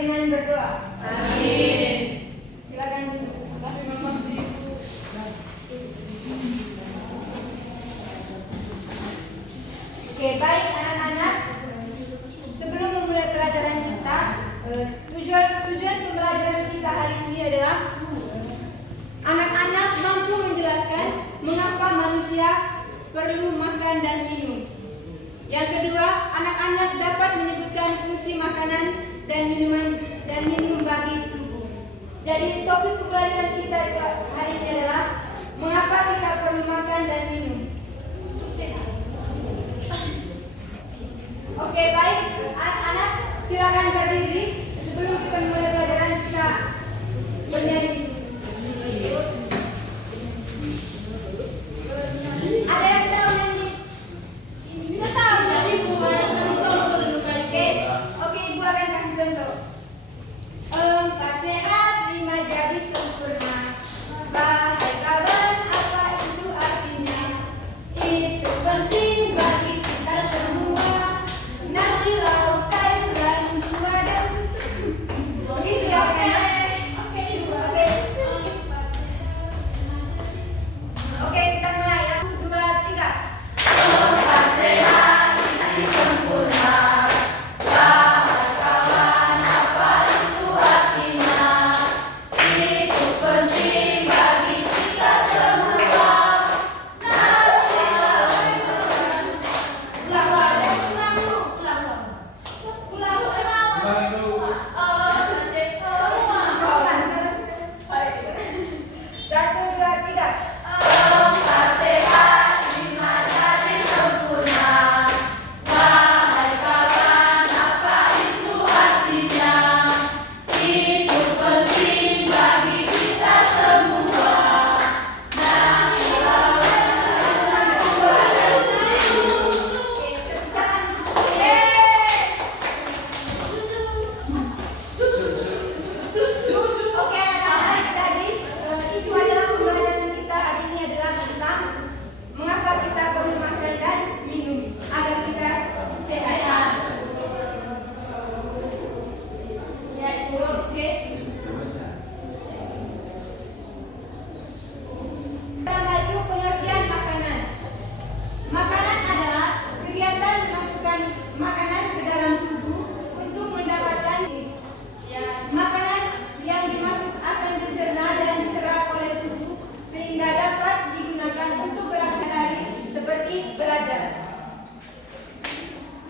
dengan berdoa. Amin. Silakan. Terima kasih Ibu. Oke, baik anak-anak. Sebelum memulai pelajaran kita, tujuan pembelajaran kita hari ini adalah anak-anak mampu menjelaskan mengapa manusia perlu makan dan minum. Yang kedua, anak-anak dapat menyebutkan fungsi makanan dan minum bagi tubuh. Jadi topik pembelajaran kita hari ini adalah mengapa kita perlu makan dan minum untuk sehat. Oke, baik anak-anak, silakan berdiri. Sebelum kita mulai pelajaran kita bernyanyi. Ada yang tahu nyanyi? Tidak tahu. Jadi Ibu kasih contoh dulu kali. Oke, Ibu akan kasih contoh. 4 sehat, 5 jadi sempurna. Bahai kawan, apa itu artinya? Itu penting bagi kita semua. Nasi, lauk, sayuran, buah dan susu. Begitu ya, anak? Oke, Ibu. Oke, kita mulai ya. 1, 2, 3. Empat sehat, jadi sempurna. Bahai kawan, apa itu artinya? Itu penting bagi kita semua. Nasi, pulau semua. Satu, dua, tiga. Empat sehat, 5 jadi sempurna. Bahai kawan, apa itu artinya? Itu penting bagi kita semua. Nasi, lauk, buah dan susu. Oke, anak-anak, jadi itu adalah pembelajaran kita hari ini adalah tentang mengapa kita perlu makan dan minum agar kita sehat. Ya, oke. Pertama itu pengertian makanan. Makanan adalah kegiatan memasukkan makanan ke dalam tubuh untuk mendapatkan makanan yang dimasuk akan dicerna dan diserap oleh tubuh sehingga dapat digunakan untuk beraktivitas seperti belajar.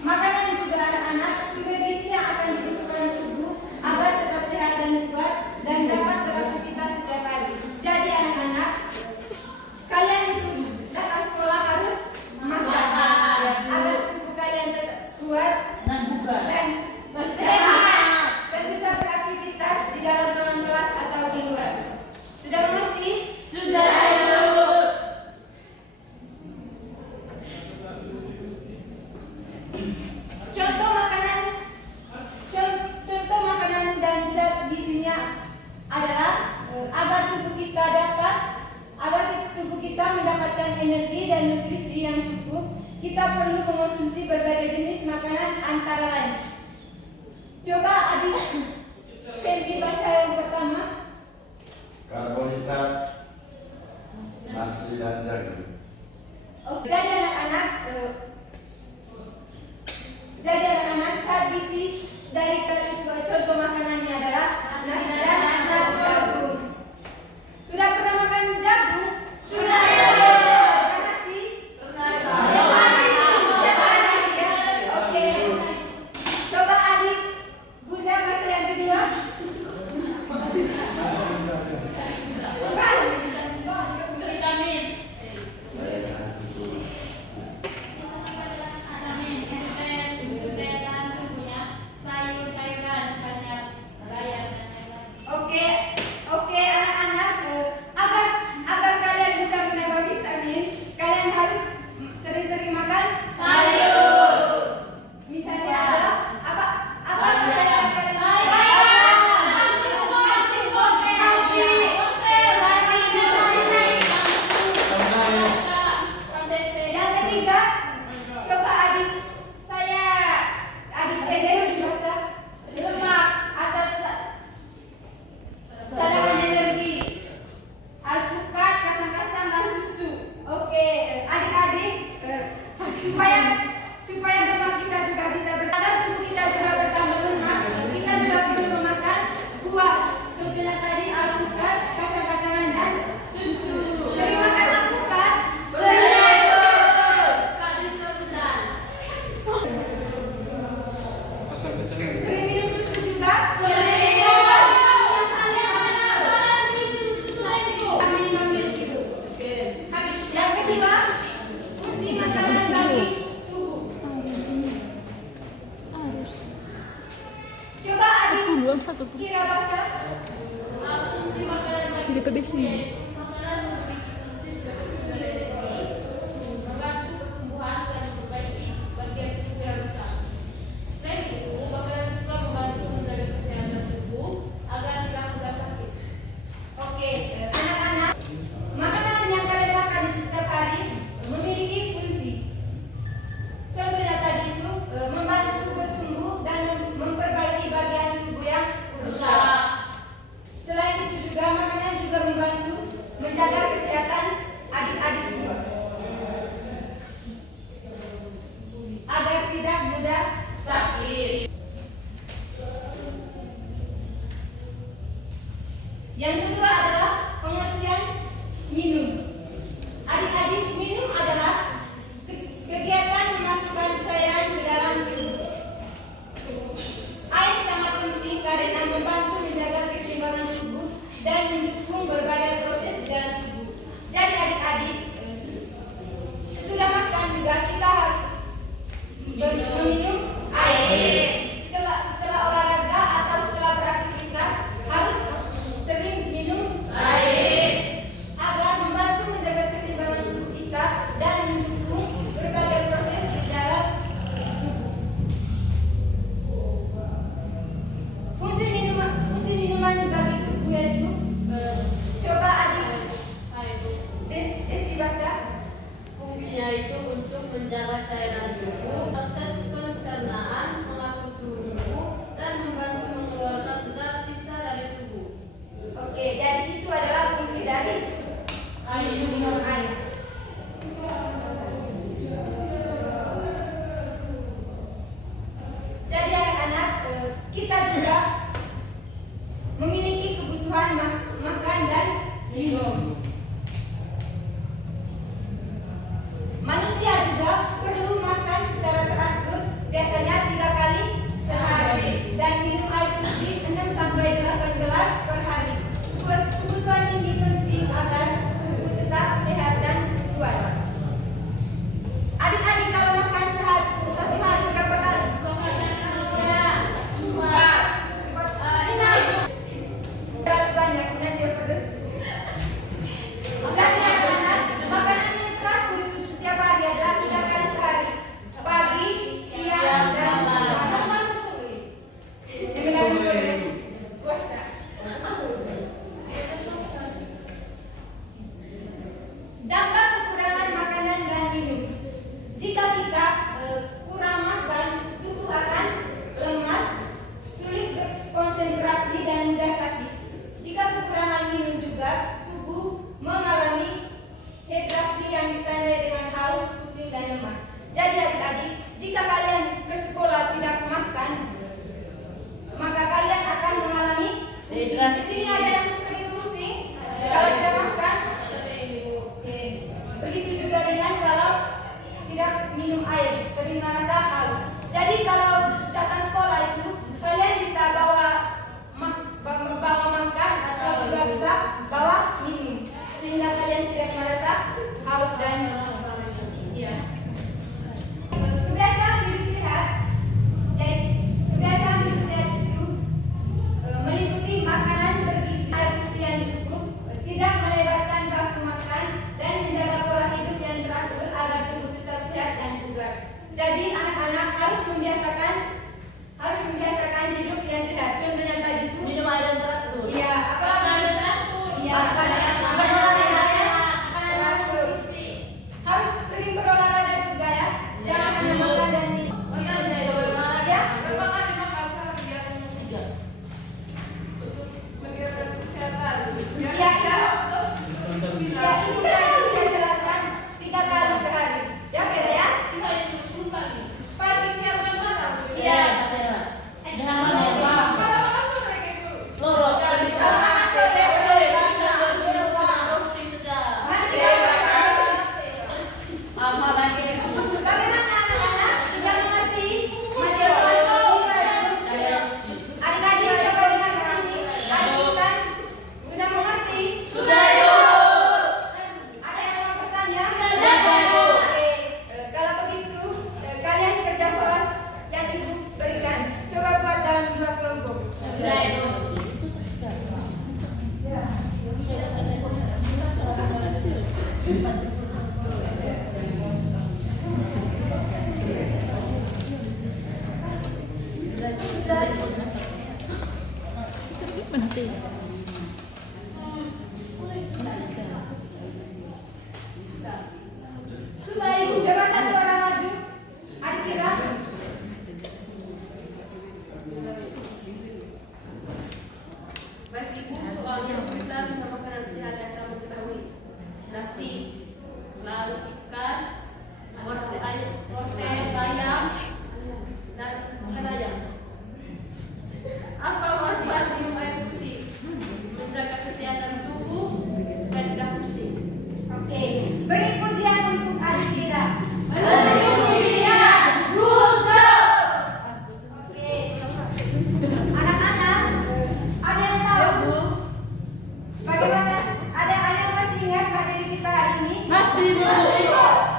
Makanan juga anak-anak sumber gizi yang akan dibutuhkan tubuh agar tetap sehat dan kuat dan dapat beraktivitas setiap hari. Jadi anak-anak, kalian itu datang sekolah harus makan agar tubuh kalian tetap kuat dan sehat dan bisa beraktivitas di dalam ruangan kelas atau di luar. Sudah mengerti? Sudah, Ibu. Contoh makanan dan zat gizinya adalah agar tubuh kita mendapatkan energi dan nutrisi yang cukup, kita perlu mengonsumsi berbagai jenis makanan antara lain. Coba adik Fendi baca yang pertama. Karbohidrat, nasi dan jagung. Jadi anak-anak, zat gizi dari kedua contoh makanannya adalah nasi dan jagung. Sudah pernah makan jagung? Sudah. Pernah nasi? Oke. Coba adik Bunda baca yang kedua. Bukan. Vitamin. Vitamin itu dalam tubuhnya sayur-sayuran misalnya bayam dan lain-lain. Sering minum susu juga? Yang kedua, fungsi makanan bagi tubuh. Coba adik kira baca. Fungsi makanan bagi Sudah PBC. makanan memiliki fungsi sebagai sumber energi, membantu pertumbuhan dan memperbaiki bagian tubuh yang rusak. Selain itu, makanan juga membantu menjaga kesehatan tubuh agar tidak mudah sakit. Oke, anak-anak, makanan yang kalian makan itu setiap hari memiliki fungsi. Contohnya tadi itu membantu bertumbuh dan memperbaiki bagian tubuh yang rusak. Selain itu juga makanan juga membantu menjaga kesehatan adik-adik semua agar tidak mudah sakit. Yang kedua adalah pengertian minum. Adik-adik, minum adalah kegiatan memasukkan cairan ke dalam tubuh. Air sangat penting karena membantu menjaga keseimbangan tubuh dan mendukung berbagai proses di dalam tubuh. Jadi adik-adik, sesudah makan juga kita harus meminum air. Setelah olahraga atau setelah beraktivitas harus sering minum air agar membantu menjaga keseimbangan tubuh kita dan mendukung berbagai proses di dalam tubuh. Fungsi minuman bagi tubuh yaitu coba adik Desi baca. Fungsinya itu untuk menjaga cairan tubuh, proses pencernaan, mengatur suhu tubuh, dan membantu mengeluarkan zat sisa dari tubuh. Oke, jadi itu adalah fungsi dari minum air. Jadi anak-anak, kita juga memiliki kebutuhan makan dan minum. Manusia juga perlu makan secara teratur, biasanya 3 kali sehari, dan minum air putih 6 sampai 8 gelas per hari. Kebutuhan ini penting agar tubuh tetap sehat dan kuat. Adik-adik kalau makan satu hari berapa kali? 4. Terlalu banyak, nanti overdosis. Jadi anak-anak, makanan yang teratur itu setiap hari adalah 3 kali sehari, pagi, siang, dan malam. Puasa. Dampak kekurangan makanan dan minum. Jika kita kurang makan, tubuh akan lemas, sulit berkonsentrasi dan mudah sakit. Jika kekurangan minum juga, tubuh mengalami dehidrasi yang ditandai dengan haus, pusing, dan lemah. Jadi adik-adik, jika kalian ke sekolah tidak makan, maka kalian akan mengalami pusing. Di sini ada yang sering pusing kalau tidak makan. Begitu juga dengan kalau tidak minum air, sering merasa haus. Jadi kalau datang sekolah itu kalian bisa bawa makan atau juga bisa bawa minum sehingga kalian tidak merasa haus dan ya. Kebiasaan hidup sehat, kebiasaan hidup sehat itu meliputi makanan bergizi, air putih yang cukup, tidak melebarkan waktu makan, dan menjaga pola hidup yang teratur agar tubuh tetap sehat dan bugar. Jadi anak-anak harus membiasakan hidup yang sehat. Contohnya tadi itu minum air yang teratur. Iya, apalagi iya, teratur. Harus sering berolahraga juga ya. Jangan hanya makan dan minum. Ya, berapa kali makan sehari biar tidak untuk menjaga kesehatan. Ya, ini tadi sudah jelaskan 3 kali sehari. Ya, Vera ya? Pagi, siang, dan malam. Iya. Bagaimana anak-anak? Sudah mengerti? penting. Supaya ibu coba satu orang maju. Adik kira. Baik ibu, soal yang kita tentang makanan sehat yang kamu ketahui. Nasi, lalu ikan, wortel ayam, dan ikan ayam. Apa manfaat minum air putih? Menjaga kesehatan tubuh supaya tidak pusing. Oke, beri pujian untuk adik kita. Beri pujian, good job. Oke. Anak-anak, ada yang tahu bagaimana? Ada yang masih ingat materi kita hari ini? Masih, Bu.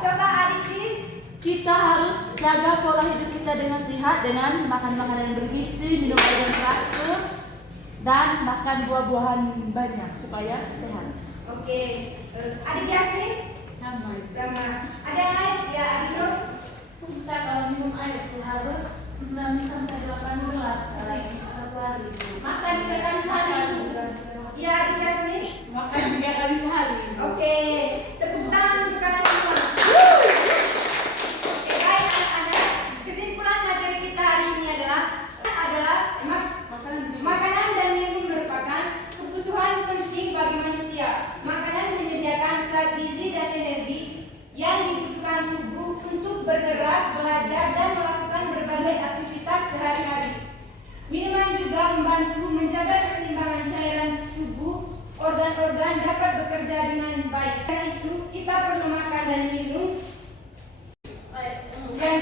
Coba adik Kis. Kita harus jaga pola hidup kita dengan sehat, dengan makan makanan yang bergizi, minum air yang teratur, dan makan buah-buahan banyak supaya sehat. Oke, adik Yasmin? Sama. Ada yang lain? Ya, adik Nur? Kita kalau minum air itu harus 6 sampai 8 gelas satu hari. Makan sekali sehari. Ya, adik Yasmin? Makan 3 kali sehari. Oke, tepuk tangan untuk kalian semua. Oke, baik anak-anak. Kesimpulan materi kita hari ini adalah makanan dan minum merupakan kebutuhan penting bagi manusia. Makanan menyediakan zat gizi dan energi yang dibutuhkan tubuh untuk bergerak, belajar, dan melakukan berbagai aktivitas sehari-hari. Minuman juga membantu menjaga keseimbangan cairan tubuh, organ-organ dapat bekerja dengan baik. Karena itu, kita perlu makan dan minum yang